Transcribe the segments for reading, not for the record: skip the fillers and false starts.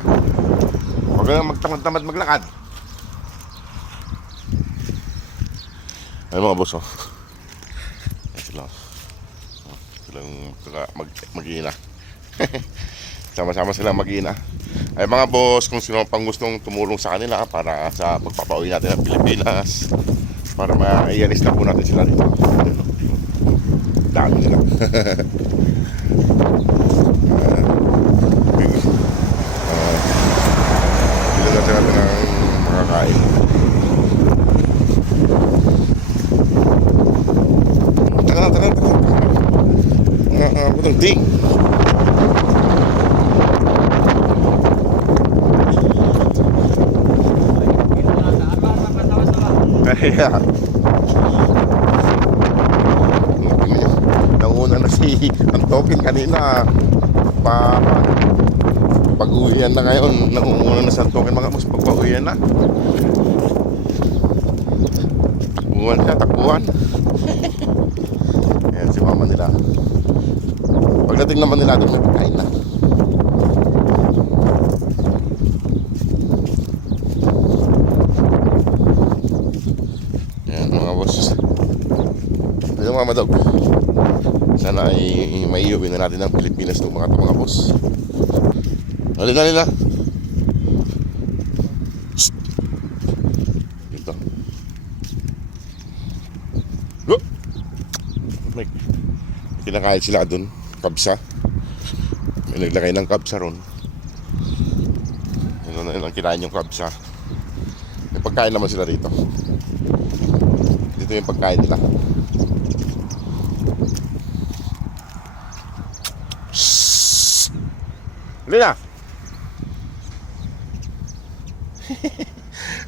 Huwag ka lang magtamad-tamad maglakad. Ay mga boss, oh. Ay sila. Silang mag-iina. Sama-sama silang mag-iina. Ay mga boss, kung sino pang gustong tumulong sa kanila para sa pagpapauwi natin ng Pilipinas, para maialis na po natin sila dito. Dami nila. Bilang natin natin ng makakain. Tagal. Putang ting. Kaya nauna na si ang token kanina pag-uwian na ngayon. Nangunguna na sa token mga boss. Pag-uwian na takbuhan. Ayan si mama nila. Pagdating naman nila doon may pagkain na. Ayan mga boss. Ayun mga madog, sana ay maiuwi na natin ang Pilipinas ng mga boss. Halina. Dito. May kinakain sila doon, kabsa. May naglagay ng kabsa ron. Ano na ang kinain yung kabsa. May pagkain naman sila rito. Dito yung pagkain nila. Halina.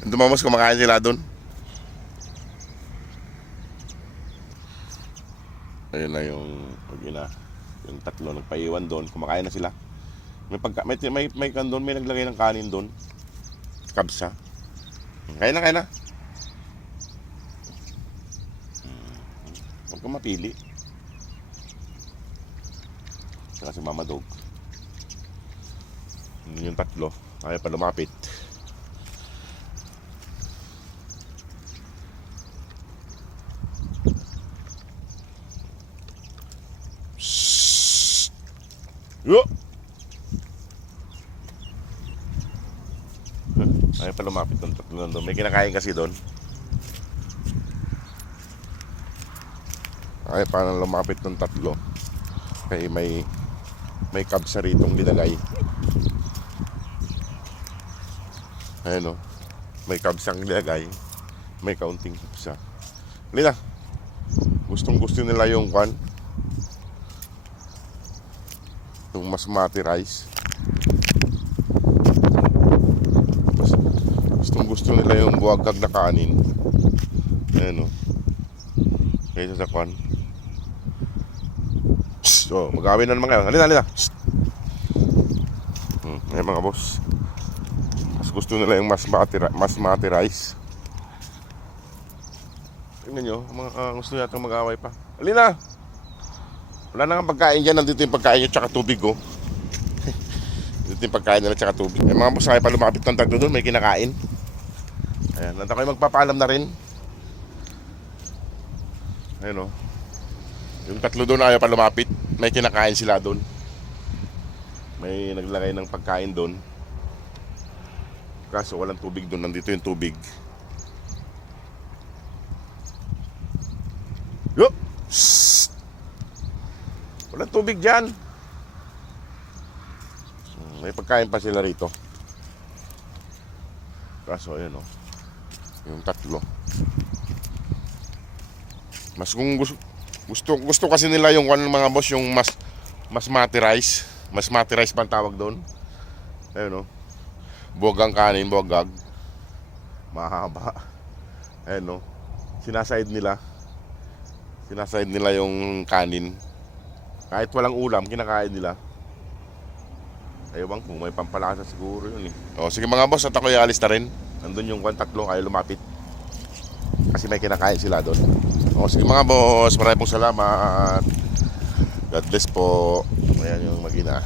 Dumamos kumakain sila doon. Ayun na yung pag-ina. Yung tatlo nagpaiwan doon, kumakain na sila. May kan doon, may naglagay ng kanin doon. Kabsa. Kain na. Huwag kang mapili. Saka si Mama Dog. Yung tatlo, ayaw pa lumapit. Yo! Ayaw pa lumapit ng tatlo doon. May kinakain kasi doon. Ayaw pa lumapit ng tatlo. Kaya may kabsa ritong dinagay. Ayan o. May kabsang nilagay. May kaunting kabsa. Halina. Gustong gusto nila yung kwan. Yung basmati rice. Gustong gusto nila yung buwagag na kanin. Ayan o. Kaysa sa kwan. So, mag-awin na naman kayo. Halina. Ayan mga boss. Gusto nila yung basmati rice. Tingnan nyo, gusto yata mag-away pa. Halina! Wala na nga pagkain dyan. Nandito yung pagkain nyo tsaka tubig, oh. Nandito yung pagkain nila tsaka tubig. Eh mga boss, pa lumapit ng tatlo doon. May kinakain. Ayan, nandito kayo magpapaalam na rin. Ayan, oh. Yung tatlo doon ayaw pa lumapit. May kinakain sila doon. May naglagay ng pagkain doon. Kaso walang tubig doon. Nandito yung tubig. Yo! Walang tubig dyan. May pagkain pa sila rito. Kaso ayan o. Yung tatlo. Mas kung gusto kasi nila yung mga boss, yung basmati rice. Basmati rice pa ang tawag doon. Ayun o. Buwagang kanin, buwagag. Mahaba. Ayan o. Sinaside nila yung kanin. Kahit walang ulam, kinakain nila. Ayun kung may pampalasa siguro yun eh. O sige mga boss, at ako alis na rin. Nandun yung tatlo, ayaw lumapit. Kasi may kinakain sila doon. O sige mga boss, maraming salamat. God bless po. Ayan yung mag-ina.